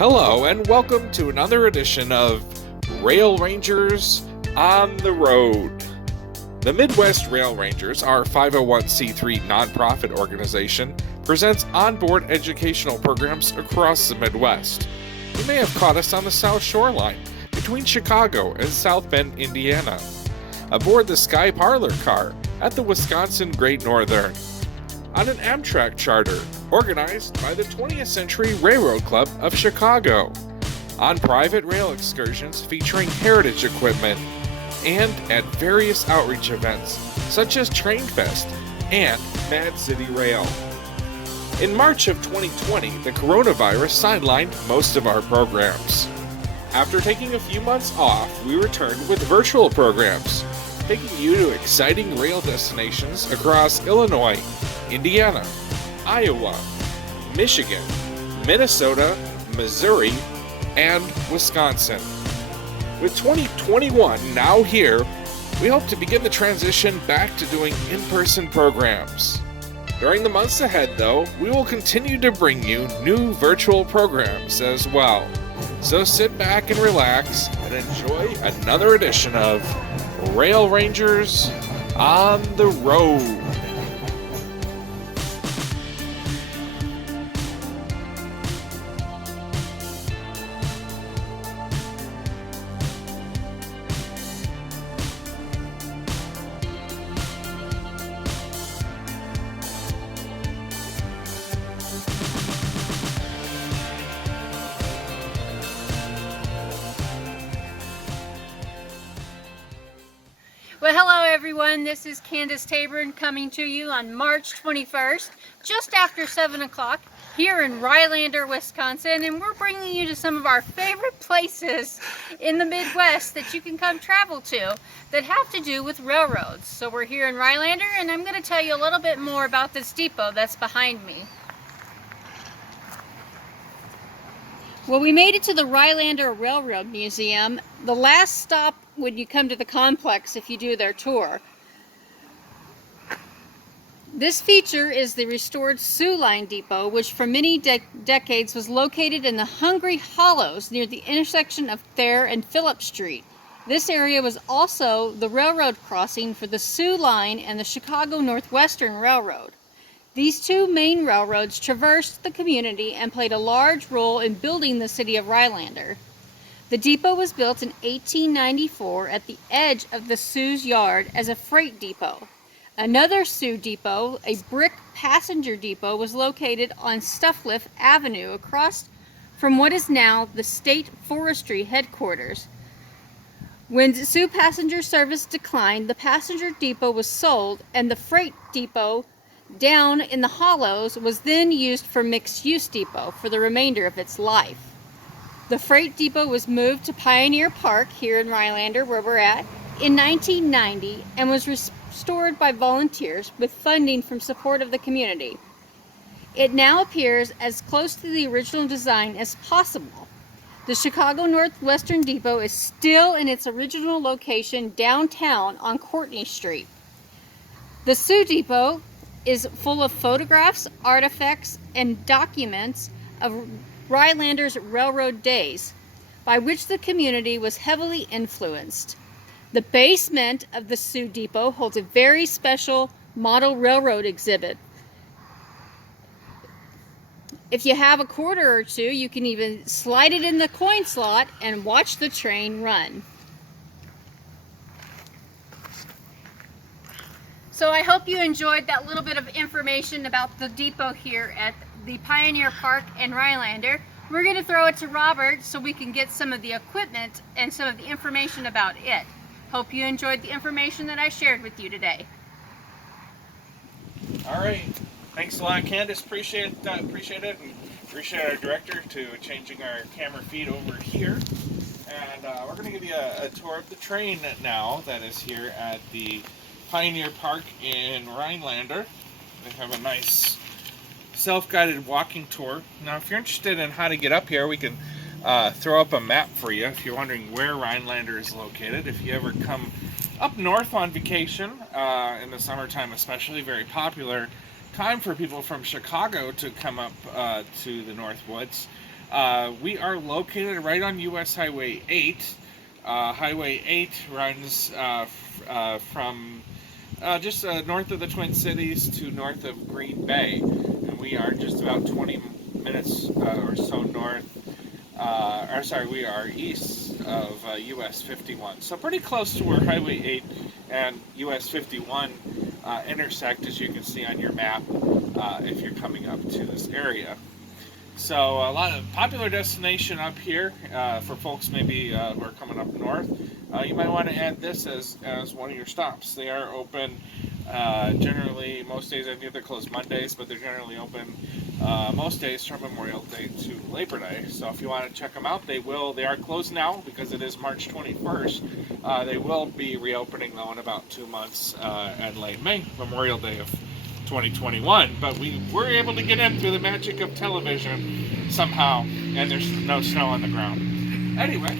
Hello, and welcome to another edition of Rail Rangers on the Road. The Midwest Rail Rangers, our 501c3 nonprofit organization, presents onboard educational programs across the Midwest. You may have caught us on the South Shoreline between Chicago and South Bend, Indiana, aboard the Sky Parlor car at the Wisconsin Great Northern, on an Amtrak charter organized by the 20th Century Railroad Club of Chicago, on private rail excursions featuring heritage equipment, and at various outreach events such as Train Fest and Mad City Rail. In March of 2020, the coronavirus sidelined most of our programs. After taking a few months off, we returned with virtual programs, taking you to exciting rail destinations across Illinois, Indiana, Iowa, Michigan, Minnesota, Missouri, and Wisconsin. With 2021 now here, we hope to begin the transition back to doing in-person programs. During the months ahead, though, we will continue to bring you new virtual programs as well. So sit back and relax and enjoy another edition of Rail Rangers on the Road. Well, hello everyone, this is Candace Taborn coming to you on March 21st, just after 7 o'clock, here in Rhinelander, Wisconsin, and we're bringing you to some of our favorite places in the Midwest that you can come travel to that have to do with railroads. So we're here in Rhinelander, and I'm going to tell you a little bit more about this depot that's behind me. Well, we made it to the Rhinelander Railroad Museum, the last stop when you come to the complex if you do their tour. This feature is the restored Sioux Line Depot, which for many decades was located in the Hungry Hollows near the intersection of Thayer and Phillip Street. This area was also the railroad crossing for the Sioux Line and the Chicago Northwestern Railroad. These two main railroads traversed the community and played a large role in building the city of Rhinelander. The depot was built in 1894 at the edge of the Sioux's yard as a freight depot. Another Sioux depot, a brick passenger depot, was located on Stufflift Avenue across from what is now the State Forestry headquarters. When Sioux passenger service declined, the passenger depot was sold, and the freight depot down in the Hollows was then used for mixed-use depot for the remainder of its life. The freight depot was moved to Pioneer Park here in Rhinelander, where we're at, in 1990 and was restored by volunteers with funding from support of the community. It now appears as close to the original design as possible. The Chicago Northwestern Depot is still in its original location downtown on Courtney Street. The Sioux Depot is full of photographs, artifacts, and documents of Rhinelander's railroad days, by which the community was heavily influenced. The basement of the Sioux Depot holds a very special model railroad exhibit. If you have a quarter or two, you can even slide it in the coin slot and watch the train run. So I hope you enjoyed that little bit of information about the depot here at the Pioneer Park in Rhinelander. We're going to throw it to Robert so we can get some of the equipment and some of the information about it. Hope you enjoyed the information that I shared with you today. All right. Thanks a lot, Candace. Appreciate it, and appreciate our director to changing our camera feed over here. And we're going to give you a tour of the train now that is here at the Pioneer Park in Rhinelander. They have a nice self-guided walking tour. Now, if you're interested in how to get up here, we can throw up a map for you if you're wondering where Rhinelander is located. If you ever come up north on vacation, in the summertime especially, very popular time for people from Chicago to come up to the Northwoods. We are located right on US Highway 8. Highway 8 runs from just north of the Twin Cities to north of Green Bay, and we are just about 20 minutes or so north. We are east of US 51, so pretty close to where Highway 8 and US 51 intersect, as you can see on your map if you're coming up to this area. So a lot of popular destination up here for folks maybe who are coming up north. You might want to add this as one of your stops. They are open generally most days. I think they're closed Mondays, but they're generally open most days from Memorial Day to Labor Day. So if you want to check them out, they are closed now because it is March 21st. They will be reopening though in about 2 months at late May, Memorial Day of 2021, but we were able to get in through the magic of television somehow, and there's no snow on the ground. Anyway,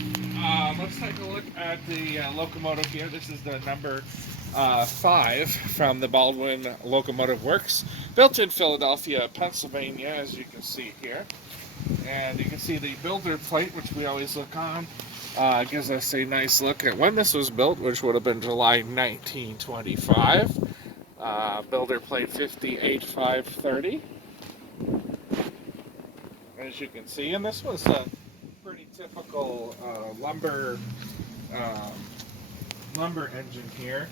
let's take a look at the locomotive here. This is the number 5 from the Baldwin Locomotive Works, built in Philadelphia, Pennsylvania, as you can see here. And you can see the builder plate, which we always look on. Gives us a nice look at when this was built, which would have been July 1925. Builder plate 58530, as you can see, and this was a pretty typical lumber engine here.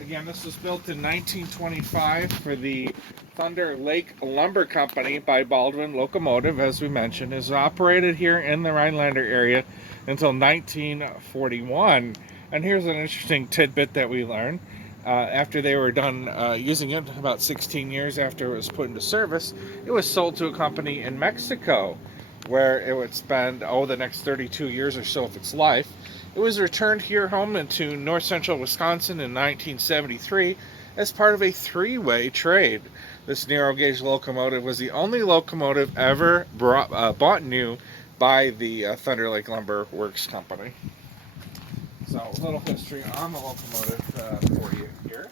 Again, this was built in 1925 for the Thunder Lake Lumber Company by Baldwin Locomotive, as we mentioned. Is operated here in the Rhinelander area until 1941. And here's an interesting tidbit that we learned. After they were done using it, about 16 years after it was put into service, it was sold to a company in Mexico, where it would spend, the next 32 years or so of its life. It was returned here home into north central Wisconsin in 1973 as part of a 3-way trade. This narrow gauge locomotive was the only locomotive ever bought new by the Thunder Lake Lumber Works Company. So a little history on the locomotive for you here.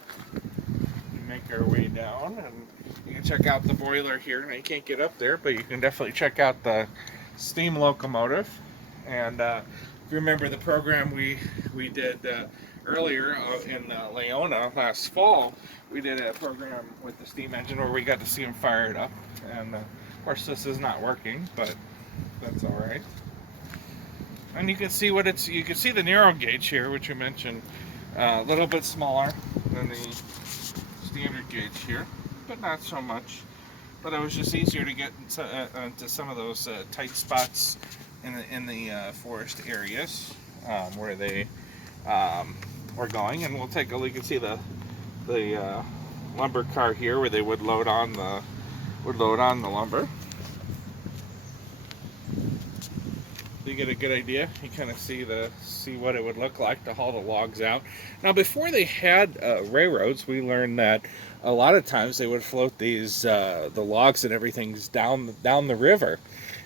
We make our way down, and you can check out the boiler here. Now you can't get up there, but you can definitely check out the steam locomotive. And if you remember the program we did earlier in Leona last fall, we did a program with the steam engine where we got to see them fire it up. And of course this is not working, but that's all right. And you can see you can see the narrow gauge here, which we mentioned, a little bit smaller than the standard gauge here, but not so much. But it was just easier to get into some of those tight spots in the forest areas where they were going. And we'll take a look. You can see the lumber car here, where they would load on the lumber. You get a good idea. You kind of see what it would look like to haul the logs out. Now, before they had railroads, we learned that a lot of times they would float these the logs and everything's down the river,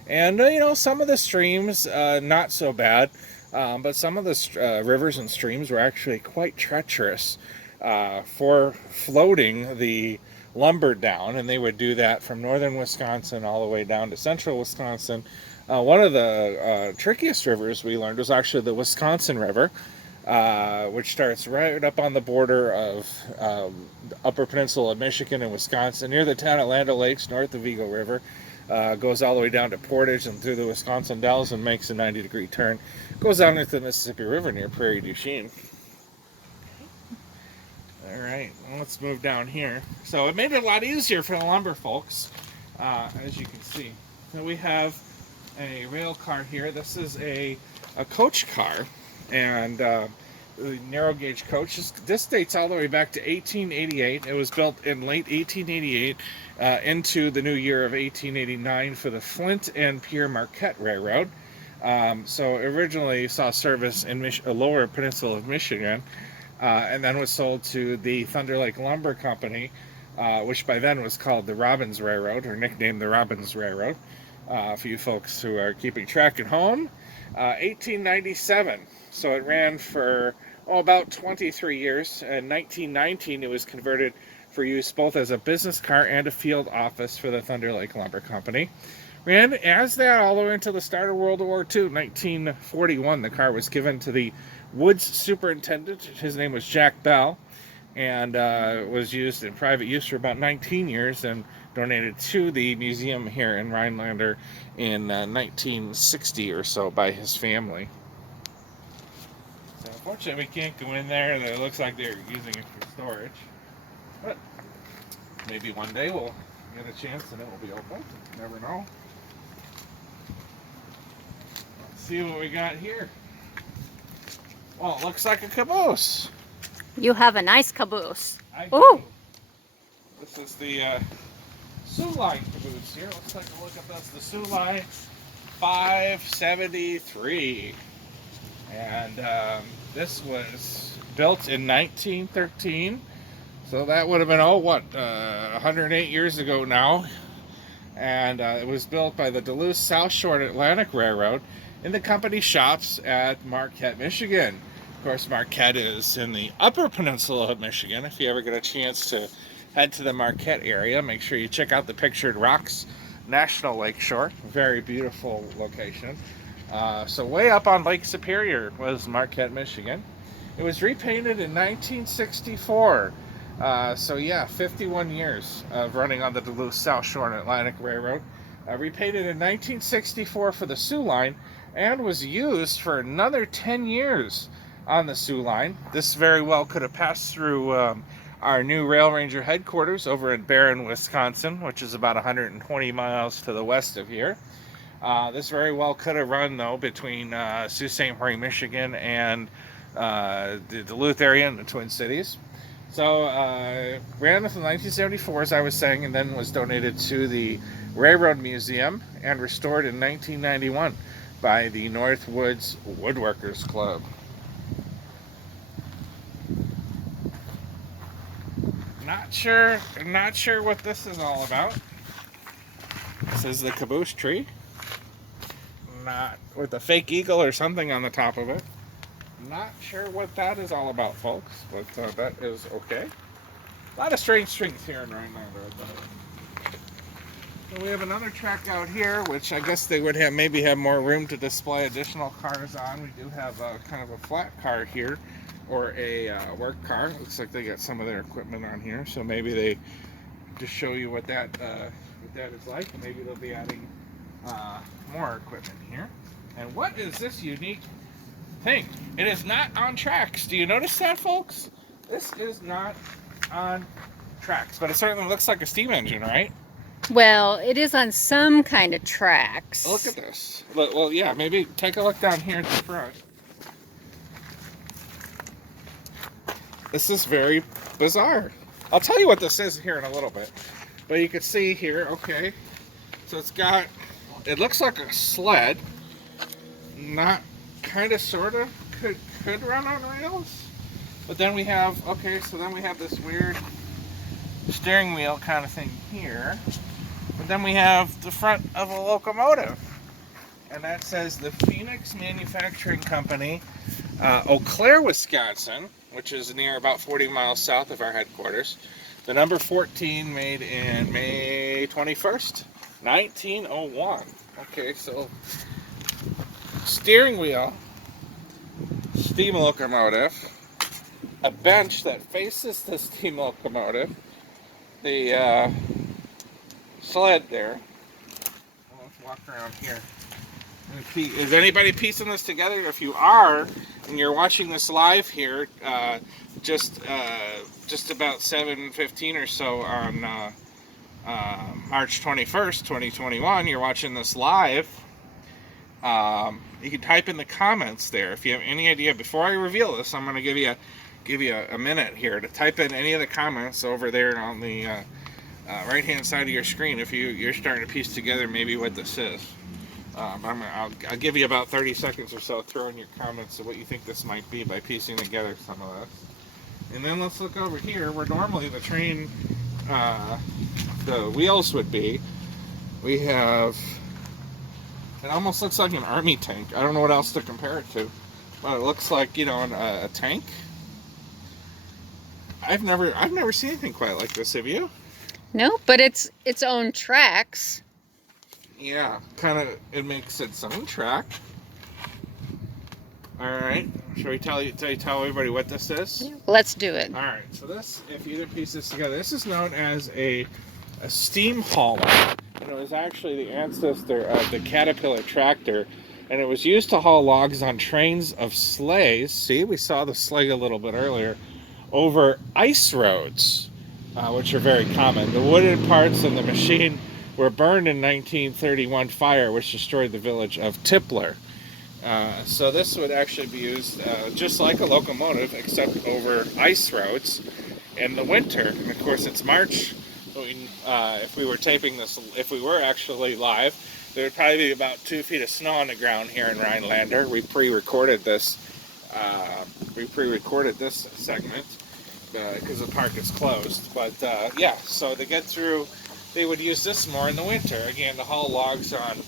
and some of the streams not so bad, but some of the rivers and streams were actually quite treacherous for floating the lumber down, and they would do that from northern Wisconsin all the way down to central Wisconsin. One of the trickiest rivers we learned was actually the Wisconsin River, which starts right up on the border of Upper Peninsula of Michigan and Wisconsin, near the town of Land O'Lakes, north of Eagle River. Goes all the way down to Portage and through the Wisconsin Dells and makes a 90-degree turn. Goes down into the Mississippi River near Prairie du Chien. All right, well, let's move down here. So it made it a lot easier for the lumber folks, as you can see. So we have a rail car here. This is a coach car, and the narrow gauge coach. This dates all the way back to 1888. It was built in late 1888 into the new year of 1889 for the Flint and Pierre Marquette Railroad. So originally saw service in lower peninsula of Michigan, and then was sold to the Thunder Lake Lumber Company, which by then was called the Robbins Railroad, or nicknamed the Robbins Railroad. For you folks who are keeping track at home, 1897. So it ran for about 23 years. In 1919, it was converted for use both as a business car and a field office for the Thunder Lake Lumber Company. Ran as that all the way until the start of World War II, 1941. The car was given to the Woods superintendent. His name was Jack Bell, and was used in private use for about 19 years and donated to the museum here in Rhinelander in 1960 or so by his family. So unfortunately, we can't go in there, and it looks like they're using it for storage. But maybe one day we'll get a chance and it will be open. You never know. Let's see what we got here. Well, it looks like a caboose. You have a nice caboose. Oh! This is the Sioux Line caboose here. Let's take a look at this. The Sioux Line 573. And this was built in 1913. So that would have been, 108 years ago now. And it was built by the Duluth South Shore Atlantic Railroad in the company shops at Marquette, Michigan. Of course, Marquette is in the upper peninsula of Michigan. If you ever get a chance to head to the Marquette area, make sure you check out the Pictured Rocks National Lakeshore. Very beautiful location. So way up on Lake Superior was Marquette, Michigan. It was repainted in 1964. So yeah, 51 years of running on the Duluth South Shore and Atlantic Railroad. Repainted in 1964 for the Sioux Line and was used for another 10 years on the Sioux Line. This very well could have passed through our new Rail Ranger headquarters over in Barron, Wisconsin, which is about 120 miles to the west of here. This very well could have run, though, between Sault Ste. Marie, Michigan and the Duluth area and the Twin Cities. So, ran from 1974, as I was saying, and then was donated to the Railroad Museum and restored in 1991 by the Northwoods Woodworkers Club. Not sure what this is all about. This is the caboose tree. Not with a fake eagle or something on the top of it. Not sure what that is all about, folks, but that is okay. A lot of strange things here in Rhinelander. So we have another track out here, which I guess they would maybe have more room to display additional cars on. We do have kind of a flat car here, or a work car. Looks like they got some of their equipment on here, so maybe they just show you what that is like, and maybe they'll be adding more equipment here. And what is this unique thing? It is not on tracks. Do you notice that, folks? This is not on tracks, but it certainly looks like a steam engine, right? Well, it is on some kind of tracks. Look at this. Well, yeah, maybe take a look down here at the front. This is very bizarre. I'll tell you what this is here in a little bit. But you can see here, okay, so it looks like a sled. Not kind of, sort of, could run on rails. But then we have, this weird steering wheel kind of thing here. But then we have the front of a locomotive. And that says the Phoenix Manufacturing Company, Eau Claire, Wisconsin, which is near about 40 miles south of our headquarters. The number 14, made in May 21st, 1901. Okay, so steering wheel, steam locomotive, a bench that faces the steam locomotive, the sled there. Let's walk around here. Is anybody piecing this together? If you are, and you're watching this live here, just about 7:15 or so on March 21st, 2021, you're watching this live. You can type in the comments there if you have any idea. Before I reveal this, I'm going to give you a minute here to type in any of the comments over there on the right hand side of your screen if you're starting to piece together maybe what this is. I'll give you about 30 seconds or so. Throw in your comments of what you think this might be by piecing together some of this. And then let's look over here where normally the train, the wheels would be. We have, it almost looks like an army tank. I don't know what else to compare it to, but it looks like, a tank. I've never seen anything quite like this. Have you? No, but it's its own tracks. Yeah, kind of, it makes its own track. All right, shall we tell everybody what this is? Let's do it. All right, so this, if you didn't piece this together, this is known as a steam hauler. And it was actually the ancestor of the Caterpillar tractor, and it was used to haul logs on trains of sleighs. See, we saw the sleigh a little bit earlier, over ice roads, which are very common. The wooden parts of the machine were burned in 1931 fire, which destroyed the village of Tipler. So this would actually be used just like a locomotive, except over ice roads in the winter. And of course, it's March. If we were taping this, if we were actually live, there would probably be about 2 feet of snow on the ground here in Rhinelander. We pre-recorded this. Segment because the park is closed. But yeah, so to get through, they would use this more in the winter. Again, to haul logs on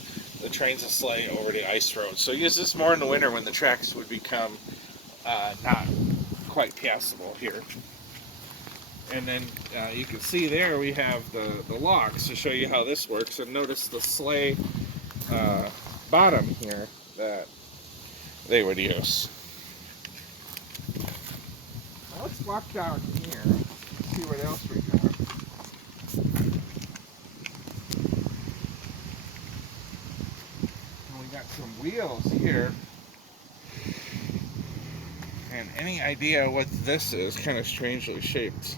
the trains of sleigh over the ice roads. So use this more in the winter when the tracks would become not quite passable here. And then you can see there we have the logs to show you how this works. And notice the sleigh bottom here that they would use. Now let's walk down here and see what else we got. And we got some wheels here. And any idea what this is? Kind of strangely shaped.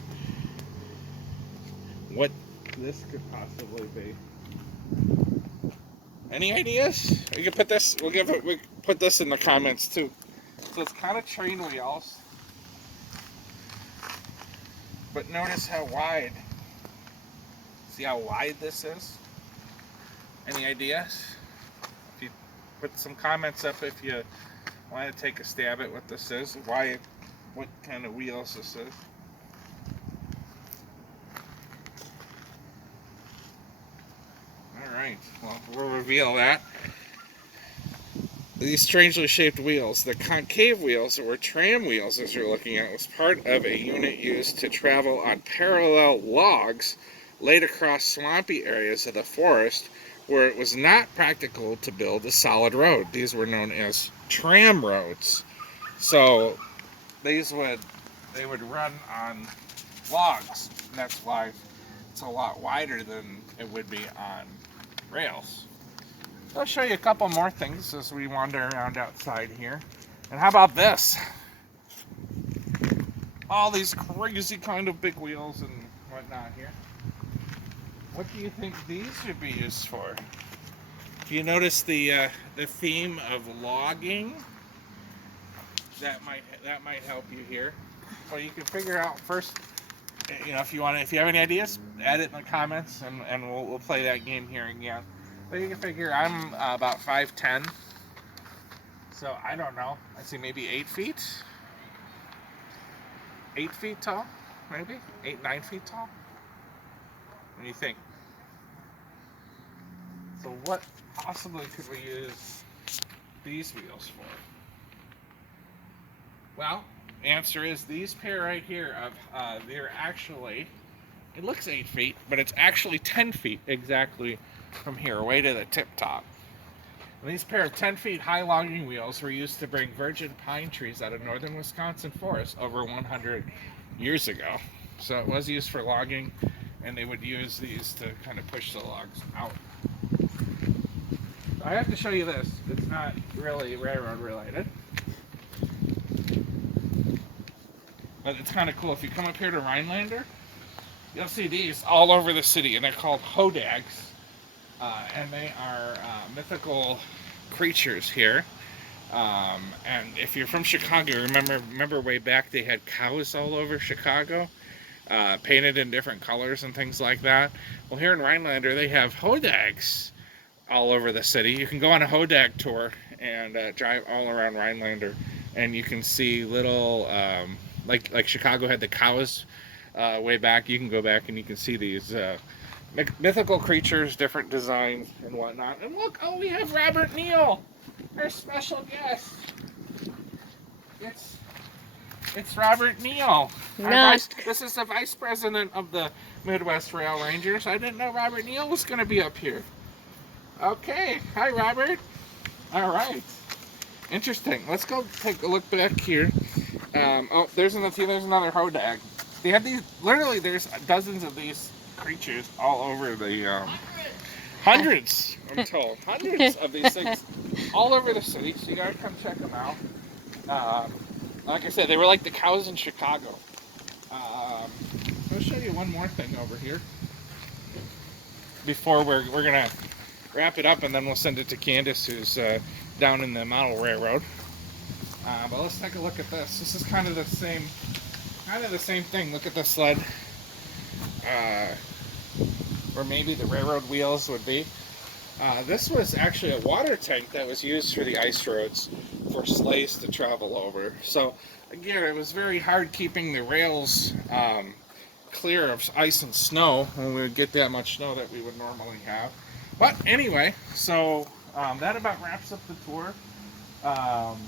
What this could possibly be? Any ideas? We could put this. We put this in the comments too. So it's kind of train wheels, but notice how wide. See how wide this is? Any ideas? If you put some comments up, if you want to take a stab at what this is, what kind of wheels this is. Alright, well, we'll reveal that. These strangely shaped wheels, the concave wheels, or tram wheels as you're looking at, was part of a unit used to travel on parallel logs laid across swampy areas of the forest where it was not practical to build a solid road. These were known as tram roads. So they would run on logs, and that's why it's a lot wider than it would be on rails. I'll show you a couple more things as we wander around outside here. And how about this? All these crazy kind of big wheels and whatnot here. What do you think these would be used for? Do you notice the theme of logging? That might help you here. Well, you can figure out first. You know, if you have any ideas, add it in the comments, and we'll play that game here again. But you can figure I'm about 5'10", so I don't know. I'd say maybe 8 feet. 8 feet tall, maybe 9 feet tall. What do you think? So what possibly could we use these wheels for? Well, answer is these pair right here of they're actually, it looks 8 feet, but it's actually 10 feet exactly from here away to the tip top. And these pair of 10 feet high logging wheels were used to bring virgin pine trees out of northern Wisconsin forest over 100 years ago. So it was used for logging, and they would use these to kind of push the logs out. I have to show you this. It's not really railroad related, but it's kind of cool. If you come up here to Rhinelander, you'll see these all over the city, and they're called Hodags. And they are mythical creatures here. And if you're from Chicago, remember way back they had cows all over Chicago, painted in different colors and things like that. Well, here in Rhinelander, they have Hodags all over the city. You can go on a Hodag tour and drive all around Rhinelander, and you can see little, like Chicago had the cows way back. You can go back and you can see these mythical creatures, different designs and whatnot. And look, oh, we have Robert Neal, our special guest. It's Robert Neal. This is the vice president of the Midwest Rail Rangers. I didn't know Robert Neal was going to be up here. Okay. Hi, Robert. All right. Interesting. Let's go take a look back here. Oh, there's another Hodag. They have these. Literally, there's dozens of these creatures all over the. Hundreds, I'm told. Hundreds of these things all over the city. So you gotta come check them out. Like I said, they were like the cows in Chicago. I'll show you one more thing over here before we're gonna wrap it up, and then we'll send it to Candace, who's down in the model railroad. But let's take a look at this. This is kind of the same thing. Look at the sled, where maybe the railroad wheels would be. This was actually a water tank that was used for the ice roads for sleighs to travel over. So again, it was very hard keeping the rails clear of ice and snow when we would get that much snow that we would normally have. But anyway, so that about wraps up the tour of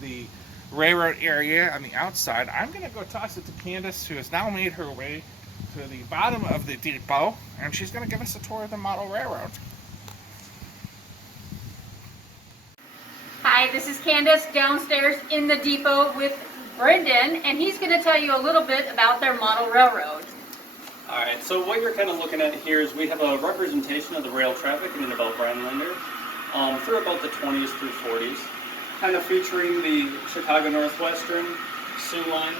the railroad area on the outside. I'm going to go toss it to Candace, who has now made her way to the bottom of the depot, and she's going to give us a tour of the model railroad. Hi, this is Candace downstairs in the depot with Brendan, and he's going to tell you a little bit about their model railroad. Alright, so what you're kind of looking at here is we have a representation of the rail traffic in and about Rhinelander through about the 20s through 40s, kind of featuring the Chicago Northwestern, Sioux Line,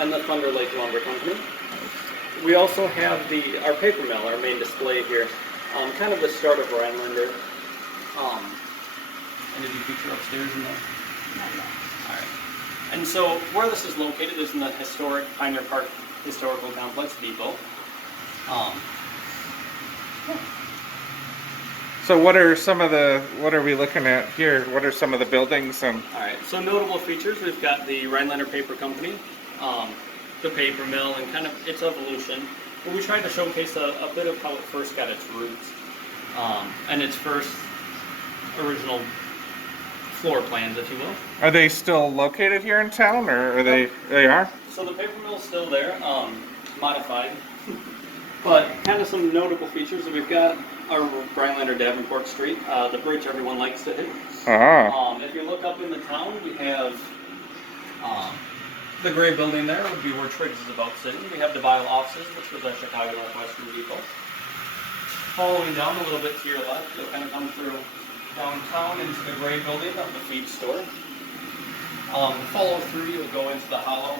and the Thunder Lake Lumber Company. We also have our paper mill, our main display here, kind of the start of Rhinelander. And did you feature upstairs in the? No. Alright. And so where this is located is in the historic Pioneer Park Historical Complex Depot. So what are we looking at here? What are some of the buildings? Alright, so notable features, we've got the Rhinelander Paper Company, the paper mill, and kind of its evolution. But we tried to showcase a bit of how it first got its roots, and its first original floor plans, if you will. Are they still located here in town, or are they are? So the paper mill is still there, modified. But kind of some notable features that we've got are Rhinelander Davenport Street, the bridge everyone likes to hit. If you look up in the town, we have the gray building there would be where Triggs is about sitting. We have the Bio offices, which was at Chicago Northwestern Depot. Following down a little bit to your left, you'll kind of come through downtown into the gray building of the feed store. Follow through, you'll go into the hollow.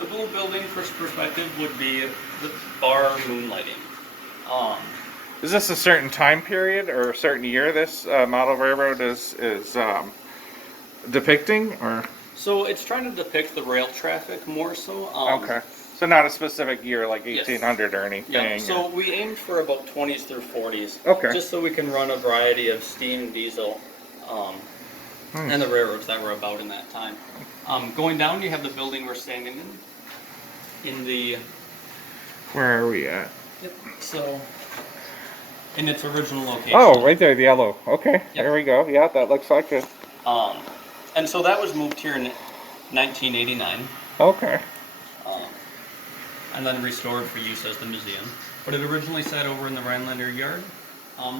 The blue building, first perspective, would be the bar moonlighting. Is this a certain time period or a certain year this model railroad is depicting, or? So it's trying to depict the rail traffic more so. Okay. So not a specific year like 1800 yes. or anything. Yeah. So we aimed for about 20s through 40s. Okay. Just so we can run a variety of steam, diesel, and the railroads that were about in that time. Going down, you have the building we're standing in the. Where are we at? Yep. So. In its original location. Oh, right there, the yellow. Okay, Yep. There we go. Yeah, that looks like it. And so that was moved here in 1989. Okay. And then restored for use as the museum. But it originally sat over in the Rhinelander yard.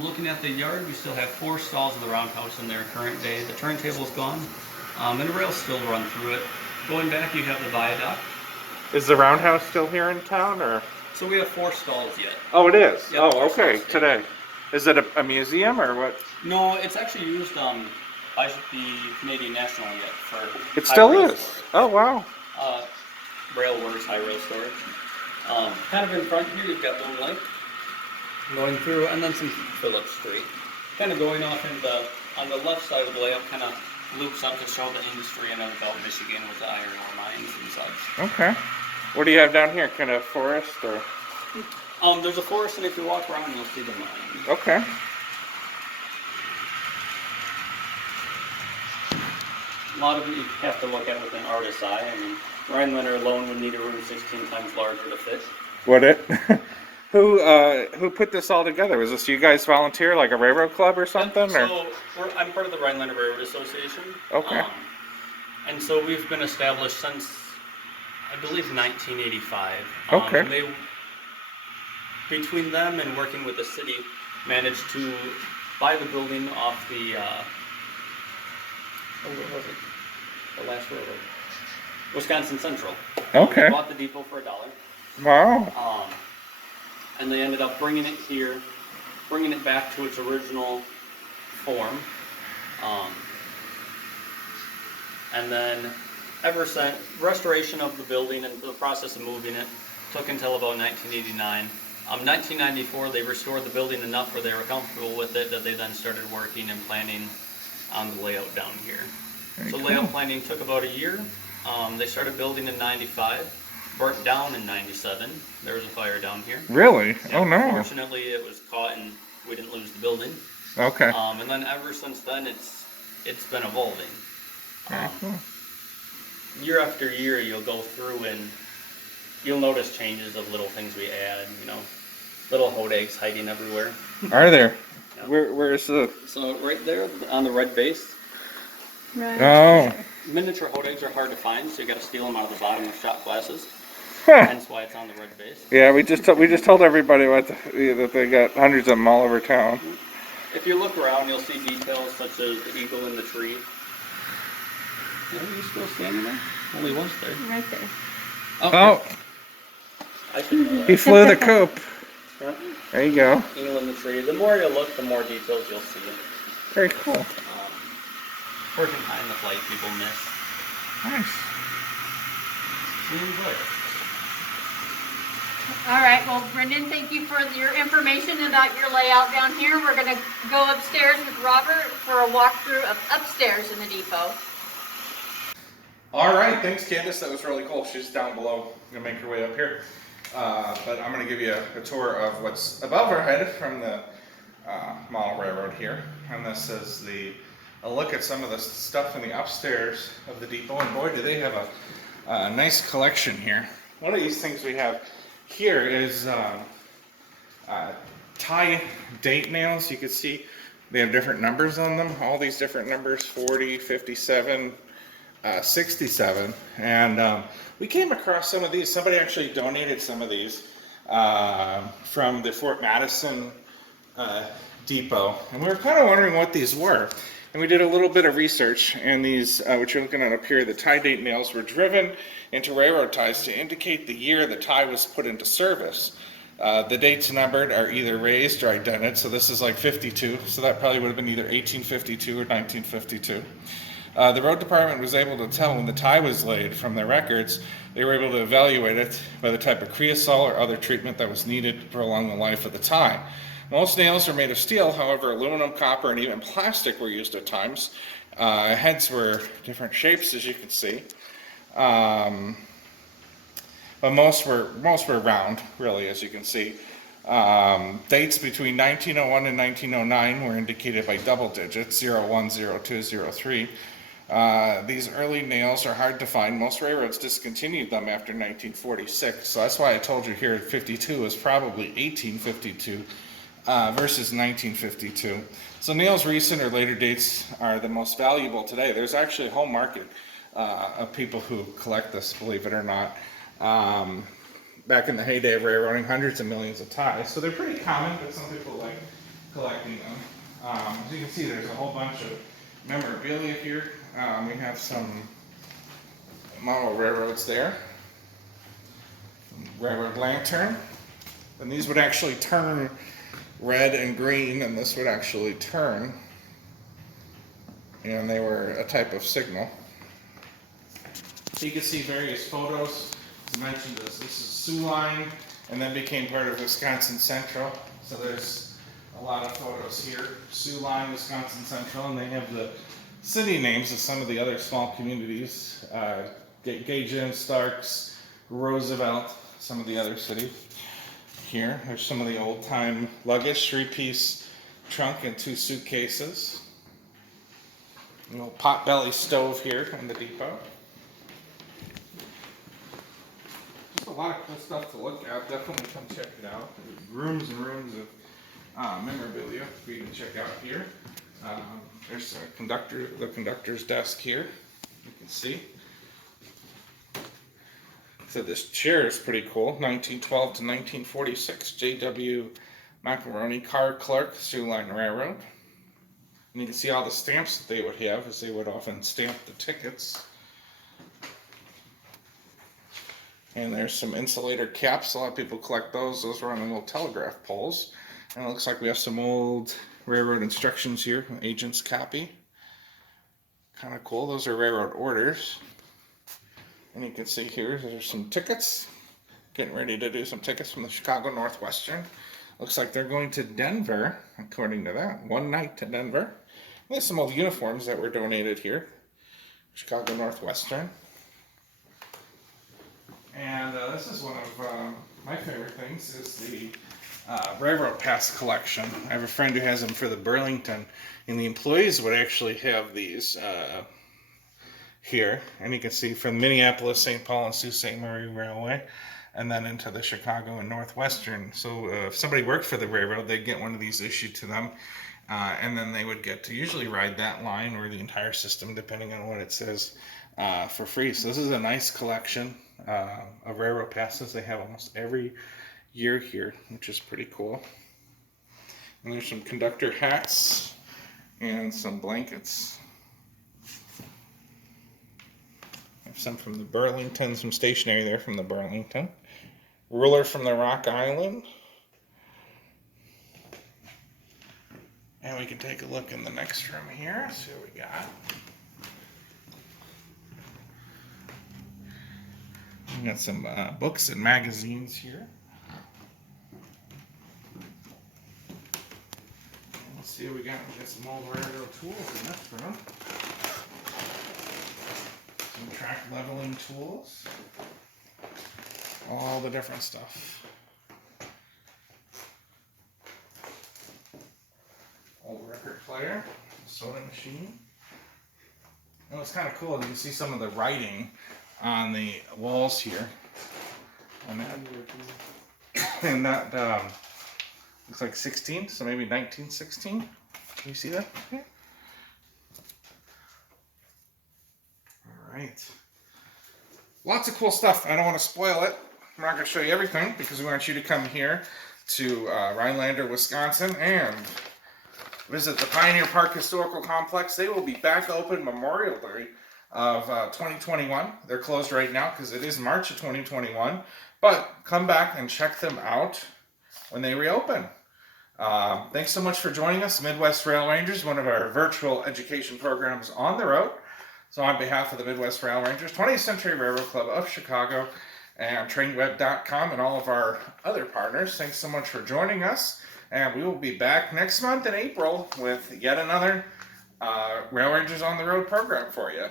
Looking at the yard, we still have 4 stalls of the roundhouse in there current day. The turntable's gone, and the rails still run through it. Going back, you have the viaduct. Is the roundhouse still here in town, or? So we have 4 stalls yet. Oh, it is? Yep, oh, okay, today. Is it a museum, or what? No, it's actually used by the Canadian National yet for. It still is? Storage. Oh, wow. Rail works, high rail storage. Kind of in front here, you've got Boone Lake going through, and then some Phillips Street. Kind of going off on the left side of the layout, kind of loops up to show the industry in and about Michigan with the iron ore mines and such. Okay. What do you have down here? Kind of forest, or? There's a forest, and if you walk around, you'll see the mine. Okay. A lot of it you have to look at with an artist's eye. I mean, Rhinelander alone would need a room 16 times larger to fit. Would it? Who put this all together? Was this you guys volunteer, like a railroad club or something? So I'm part of the Rhinelander Railroad Association. Okay. And so we've been established since, I believe, 1985. Okay. Between them and working with the city, managed to buy the building off the, what was it? The last railroad. Wisconsin Central. Okay. They bought the depot for $1. Wow. And they ended up bringing it here, bringing it back to its original form. And then ever since, restoration of the building and the process of moving it took until about 1989. 1994, they restored the building enough where they were comfortable with it that they then started working and planning on the layout down here. So layout planning took about a year. They started building in 95, burnt down in 97. There was a fire down here. Really? Yeah, Oh no. Fortunately, it was caught and we didn't lose the building. Okay. And then ever since then, it's been evolving. Very cool. Year after year, you'll go through and you'll notice changes of little things we add. You know, little Hodags hiding everywhere. Are there? Yeah. Where is the? So right there on the red base, Right. Oh. miniature Hodags are hard to find, so you got to steal them out of the bottom of shot glasses. Huh. Hence why it's on the red base. Yeah, we just told everybody that they got hundreds of them all over town. If you look around, you'll see details such as the eagle in the tree. Are you still standing there? Only was there. Right there. Oh, I should know he that. flew the coop. Yeah. There you go. Eagle in the tree. The more you look, the more details you'll see. Very cool. Porcupine, the flight people miss. Nice. We enjoy it. All right, well, Brendan, thank you for your information about your layout down here. We're going to go upstairs with Robert for a walkthrough of upstairs in the depot. All right, thanks, Candace. That was really cool. She's down below. Gonna make her way up here, but I'm gonna give you a tour of what's above our head from the model railroad here, and this is a look at some of the stuff in the upstairs of the depot. And boy, do they have a nice collection here. One of these things we have here is tie date nails. You can see they have different numbers on them. All these different numbers: 40, 57. 67, and we came across some of these. Somebody actually donated some of these from the Fort Madison depot, and we were kind of wondering what these were. And we did a little bit of research, and these, which you're looking at up here, the tie date nails were driven into railroad ties to indicate the year the tie was put into service. The dates numbered are either raised or indented, so this is like 52, so that probably would have been either 1852 or 1952. The road department was able to tell when the tie was laid from their records. They were able to evaluate it by the type of creosol or other treatment that was needed to prolong the life of the tie. Most nails are made of steel, however, aluminum, copper, and even plastic were used at times. Heads were different shapes, as you can see, but most were round, really, as you can see. Dates between 1901 and 1909 were indicated by double digits: 01, 02, 03. These early nails are hard to find. Most railroads discontinued them after 1946, so that's why I told you here 52 is probably 1852 versus 1952. So nails recent or later dates are the most valuable today. There's actually a whole market of people who collect this, believe it or not. Back in the heyday of railroading, hundreds of millions of ties, so they're pretty common, but some people like collecting them. As you can see, there's a whole bunch of memorabilia here. We have some model railroads there. Railroad lantern. And these would actually turn red and green, and this would actually turn. And they were a type of signal. So you can see various photos. As I mentioned, this is Sioux Line, and then became part of Wisconsin Central. So there's a lot of photos here. Sioux Line, Wisconsin Central, and they have the city names of some of the other small communities. Gaijin, Starks, Roosevelt, some of the other cities. Here, there's some of the old-time luggage, 3-piece trunk and 2 suitcases. A little pot-belly stove here in the depot. Just a lot of cool stuff to look at. Definitely come check it out. There's rooms and rooms of memorabilia for you to check out here. There's the conductor's desk here. You can see. So this chair is pretty cool. 1912 to 1946 J.W. Macaroni Car Clark Sioux Line Railroad. And you can see all the stamps that they would have, as they would often stamp the tickets. And there's some insulator caps. A lot of people collect those. Those are on little telegraph poles. And it looks like we have some old railroad instructions here, an agent's copy. Kind of cool. Those are railroad orders. And you can see here, there's some tickets. Getting ready to do some tickets from the Chicago Northwestern. Looks like they're going to Denver, according to that. One night to Denver. There's some old uniforms that were donated here. Chicago Northwestern. And this is one of my favorite things, is the railroad pass collection. I have a friend who has them for the Burlington, and the employees would actually have these here. And you can see from Minneapolis, St. Paul, and Sault Ste. Marie Railway, and then into the Chicago and Northwestern. So if somebody worked for the railroad, they'd get one of these issued to them, and then they would get to usually ride that line or the entire system, depending on what it says, for free. So this is a nice collection of railroad passes. They have almost every year here, which is pretty cool. And there's some conductor hats and some blankets. Some from the Burlington, some stationery there from the Burlington. Ruler from the Rock Island. And we can take a look in the next room here, see what we got. We got some books and magazines here. Let's see what we got. We got some old railroad tools in this room. Some track leveling tools. All the different stuff. Old record player, soda machine. And what's kind of cool, you can see some of the writing on the walls here. And that looks like 16, so maybe 1916. Can you see that? Okay. All right. Lots of cool stuff. I don't want to spoil it. I'm not going to show you everything because we want you to come here to Rhinelander, Wisconsin, and visit the Pioneer Park Historical Complex. They will be back open Memorial Day of 2021. They're closed right now because it is March of 2021. But come back and check them out when they reopen. Thanks so much for joining us. Midwest Rail Rangers, one of our virtual education programs on the road. So on behalf of the Midwest Rail Rangers, 20th Century Railroad Club of Chicago, and trainweb.com, and all of our other partners, thanks so much for joining us. And we will be back next month in April with yet another Rail Rangers on the Road program for you.